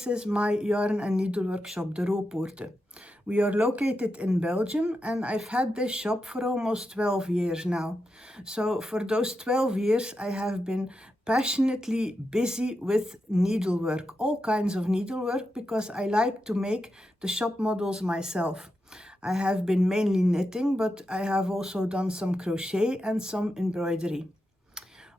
this is my yarn and needle workshop, the Roopoorte. We are located in Belgium, and I've had this shop for almost 12 years now. So for those 12 years, I have been passionately busy with needlework, all kinds of needlework, because I like to make the shop models myself. I have been mainly knitting, but I have also done some crochet and some embroidery.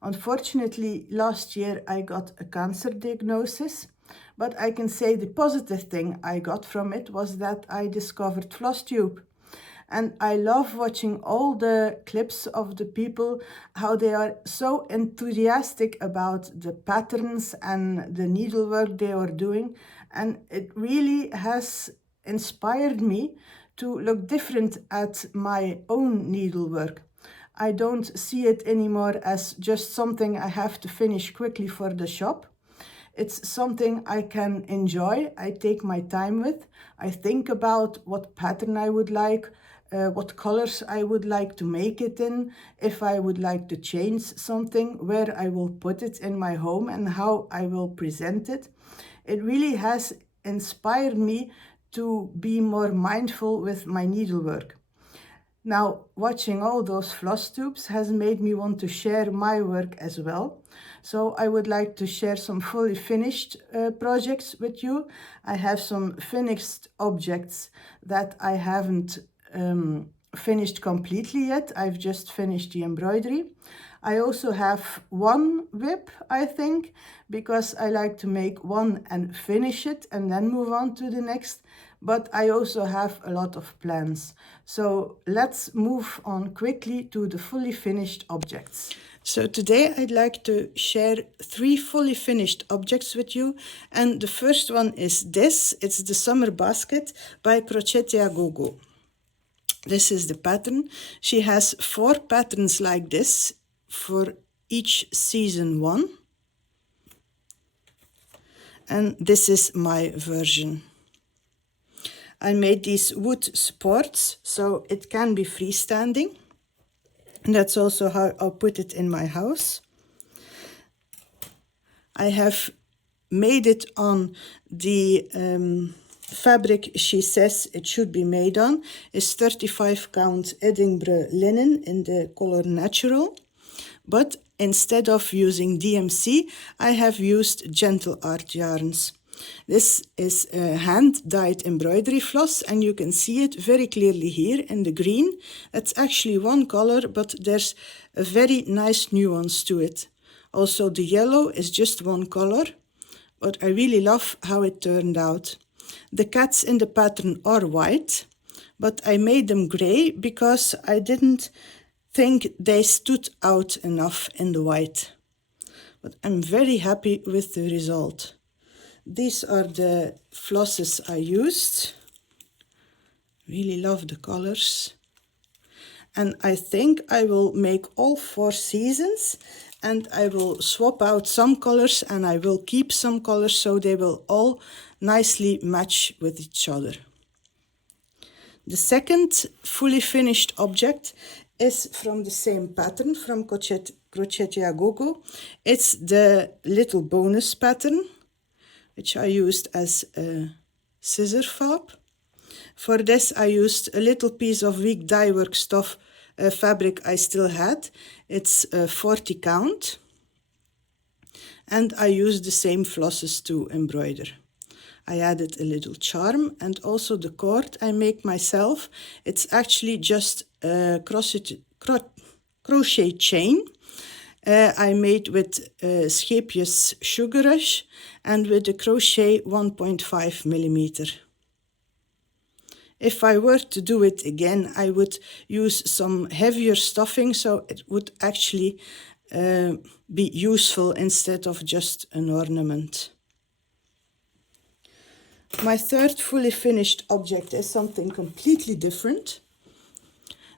Unfortunately, last year I got a cancer diagnosis, but I can say the positive thing I got from it was that I discovered flosstube. And I love watching all the clips of the people, how they are so enthusiastic about the patterns and the needlework they are doing. And it really has inspired me to look different at my own needlework. I don't see it anymore as just something I have to finish quickly for the shop. It's something I can enjoy, I take my time with. I think about what pattern I would like, what colors I would like to make it in, if I would like to change something, where I will put it in my home and how I will present it. It really has inspired me to be more mindful with my needlework. Now, watching all those floss tubes has made me want to share my work as well. So I would like to share some fully finished projects with you. I have some finished objects that I haven't finished completely yet. I've just finished the embroidery. I also have one whip, I think, because I like to make one and finish it and then move on to the next. But I also have a lot of plans. So let's move on quickly to the fully finished objects. So today I'd like to share 3 fully finished objects with you. And the first one is this. It's the summer basket by gogo. This is the pattern. She has 4 patterns like this for each season 1. And this is my version. I made these wood supports, so it can be freestanding. And that's also how I'll put it in my house. I have made it on the fabric she says it should be made on. It's 35 count Edinburgh linen in the color natural. But instead of using DMC, I have used gentle art yarns. This is hand-dyed embroidery floss, and you can see it very clearly here in the green. It's actually one color, but there's a very nice nuance to it. Also, the yellow is just one color, but I really love how it turned out. The cats in the pattern are white, but I made them gray because I didn't think they stood out enough in the white. But I'm very happy with the result. These are the flosses I used. Really love the colors. And I think I will make all 4 seasons, and I will swap out some colors and I will keep some colors so they will all nicely match with each other. The second fully finished object is from the same pattern, from gogo. It's the little bonus pattern, which I used as a scissor fob. For this I used a little piece of weak dye work stuff fabric I still had. It's 40 count. And I used the same flosses to embroider. I added a little charm, and also the cord I make myself. It's actually just a crochet chain. I made with Scheepjes Sugar Rush and with the crochet 1.5 millimeter. If I were to do it again, I would use some heavier stuffing, so it would actually be useful instead of just an ornament. My third fully finished object is something completely different.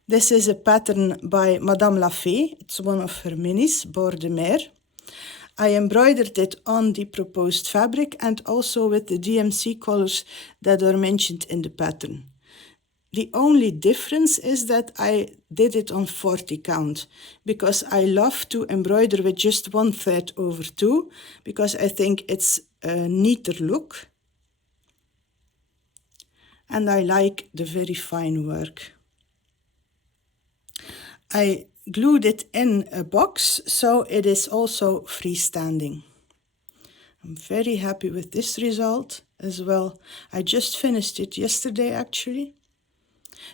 This is a pattern by Madame Lafay. It's one of her minis, Bord de Mer. I embroidered it on the proposed fabric and also with the DMC colors that are mentioned in the pattern. The only difference is that I did it on 40 count because I love to embroider with just 1 thread over 2 because I think it's a neater look. and I like the very fine work. I glued it in a box, so it is also freestanding. I'm very happy with this result as well. I just finished it yesterday actually.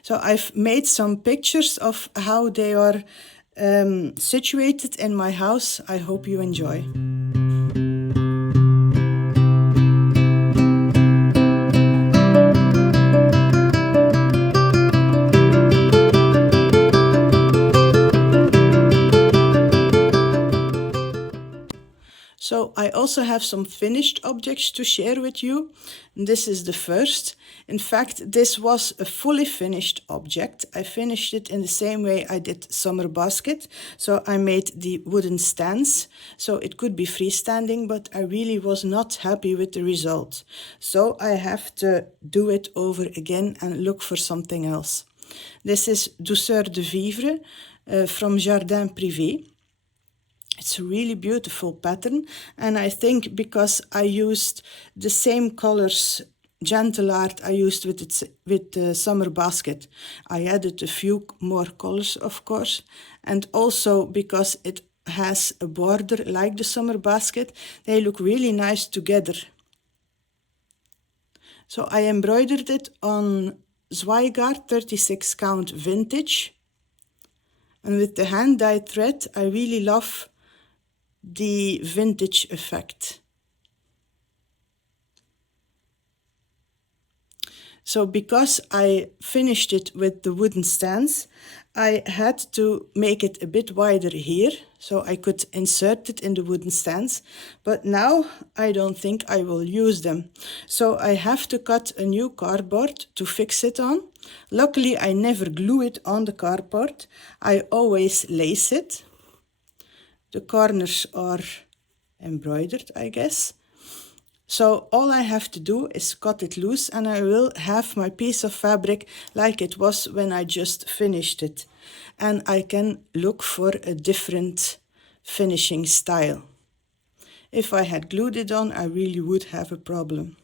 So I've made some pictures of how they are situated in my house. I hope you enjoy. So I also have some finished objects to share with you. This is the first. In fact, this was a fully finished object. I finished it in the same way I did summer basket. So I made the wooden stands, so it could be freestanding, but I really was not happy with the result. So I have to do it over again and look for something else. This is Douceur de Vivre from Jardin Privé. It's a really beautiful pattern, and I think because I used the same colors, gentle art I used with the summer basket, I added a few more colors, of course, and also because it has a border like the summer basket, they look really nice together. So I embroidered it on Zweigart 36 count vintage, and with the hand-dyed thread I really love the vintage effect. So because I finished it with the wooden stands, I had to make it a bit wider here so I could insert it in the wooden stands, but now I don't think I will use them. So I have to cut a new cardboard to fix it on. Luckily I never glue it on the cardboard, I always lace it. The corners are embroidered, I guess. So all I have to do is cut it loose and I will have my piece of fabric like it was when I just finished it. And I can look for a different finishing style. If I had glued it on, I really would have a problem.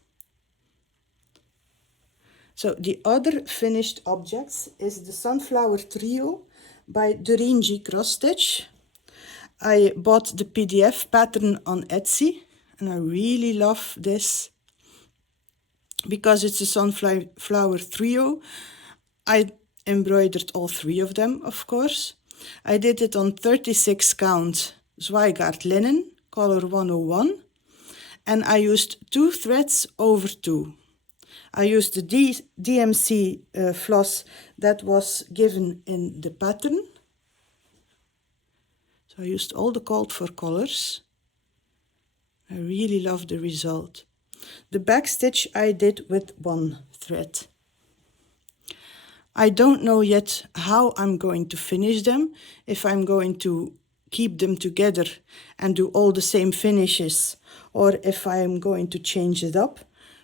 So the other finished objects is the Sunflower Trio by dureneJcrossstitch. I bought the PDF pattern on Etsy and I really love this because it's a sunflower trio. I embroidered all three of them, of course. I did it on 36 count Zweigart linen, color 101, and I used 2 threads over 2. I used the DMC floss that was given in the pattern. So I used all the called for colors. I really love the result. The back stitch I did with 1 thread. I don't know yet how I'm going to finish them, if I'm going to keep them together and do all the same finishes, or if I'm going to change it up,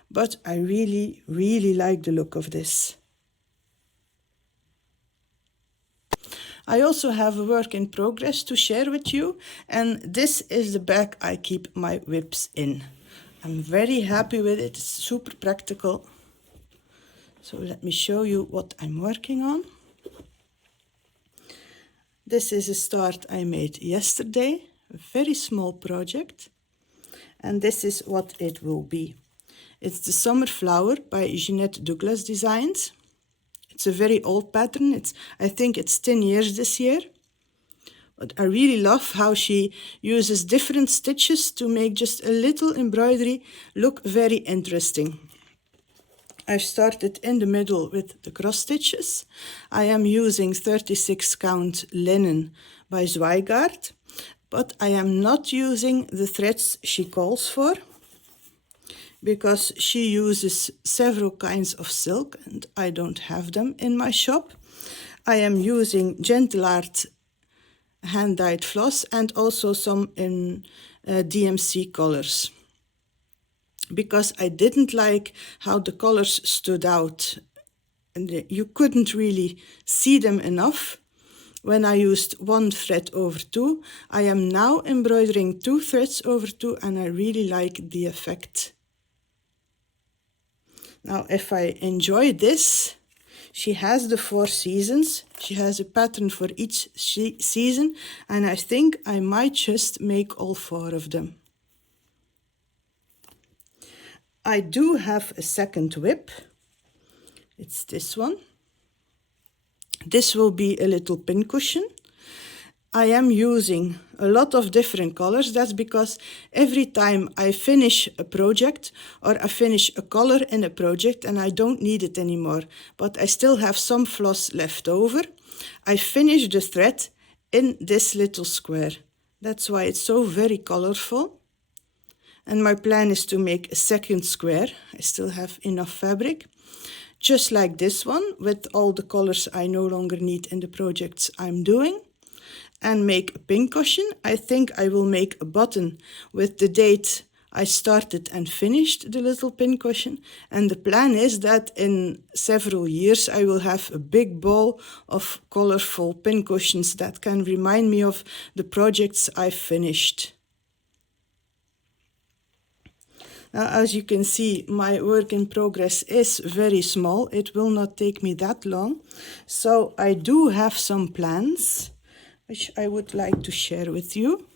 but I really, really like the look of this. I also have a work in progress to share with you, and this is the bag I keep my whips in. I'm very happy with it, it's super practical. So let me show you what I'm working on. This is a start I made yesterday, a very small project, and this is what it will be. It's the Summer Flower by Jeanette Douglas Designs. It's a very old pattern. I think it's 10 years this year. But I really love how she uses different stitches to make just a little embroidery look very interesting. I've started in the middle with the cross stitches. I am using 36 count linen by Zweigart, but I am not using the threads she calls for, because she uses several kinds of silk and I don't have them in my shop. I am using gentle art hand-dyed floss and also some in DMC colors, because I didn't like how the colors stood out and you couldn't really see them enough. When I used 1 thread over 2, I am now embroidering 2 threads over 2 and I really like the effect. Now, if I enjoy this, she has the 4 seasons. She has a pattern for each season, and I think I might just make all 4 of them. I do have a second whip. It's this one. This will be a little pincushion. I am using a lot of different colors. That's because every time I finish a project or I finish a color in a project and I don't need it anymore, but I still have some floss left over, I finish the thread in this little square. That's why it's so very colorful. And my plan is to make a second square. I still have enough fabric. Just like this one, with all the colors I no longer need in the projects I'm doing. And make a pincushion. I think I will make a button with the date I started and finished the little pincushion. And the plan is that in several years I will have a big ball of colorful pincushions that can remind me of the projects I've finished. Now, as you can see, my work in progress is very small. It will not take me that long. So I do have some plans, which I would like to share with you.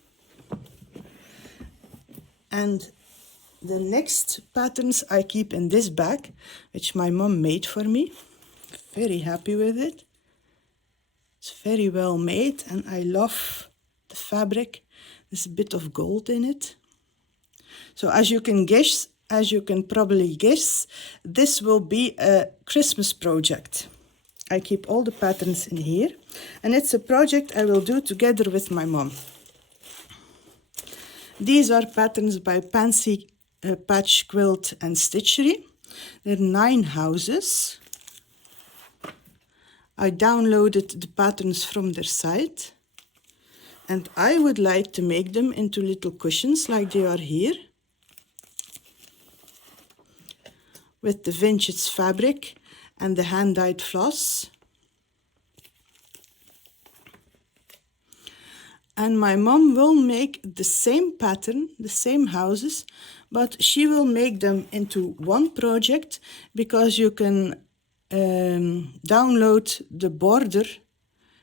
And the next patterns I keep in this bag, which my mom made for me. Very happy with it. It's very well made and I love the fabric. There's a bit of gold in it. So as you can probably guess, this will be a Christmas project. I keep all the patterns in here, and it's a project I will do together with my mom. These are patterns by Pansy, Patch, Quilt and Stitchery. There are 9 houses. I downloaded the patterns from their site, and I would like to make them into little cushions like they are here, with the vintage fabric and the hand-dyed floss. And my mom will make the same pattern, the same houses, but she will make them into one project because you can download the border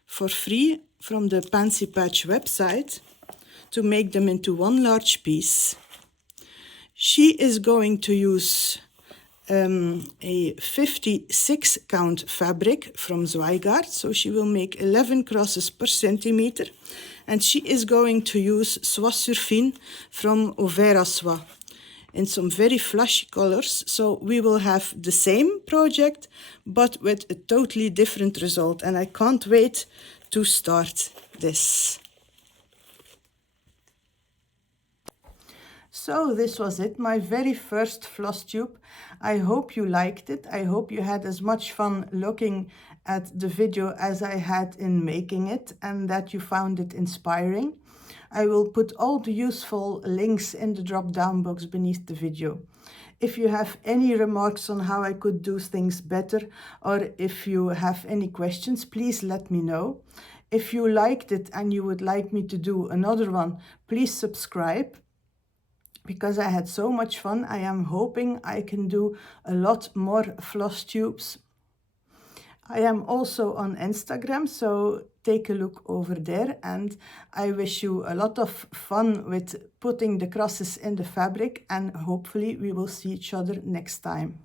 for free from the Pansy Patch website to make them into one large piece. She is going to use a 56 count fabric from Zweigart, so she will make 11 crosses per centimeter, and she is going to use soie surfine from Overa Soie in some very flashy colors, so we will have the same project but with a totally different result, and I can't wait to start this. So this was it, my very first floss tube. I hope you liked it. I hope you had as much fun looking at the video as I had in making it, and that you found it inspiring. I will put all the useful links in the drop-down box beneath the video. If you have any remarks on how I could do things better, or if you have any questions, please let me know. If you liked it and you would like me to do another one, please subscribe. Because I had so much fun, I am hoping I can do a lot more floss tubes. I am also on Instagram, so take a look over there, and I wish you a lot of fun with putting the crosses in the fabric, and hopefully we will see each other next time.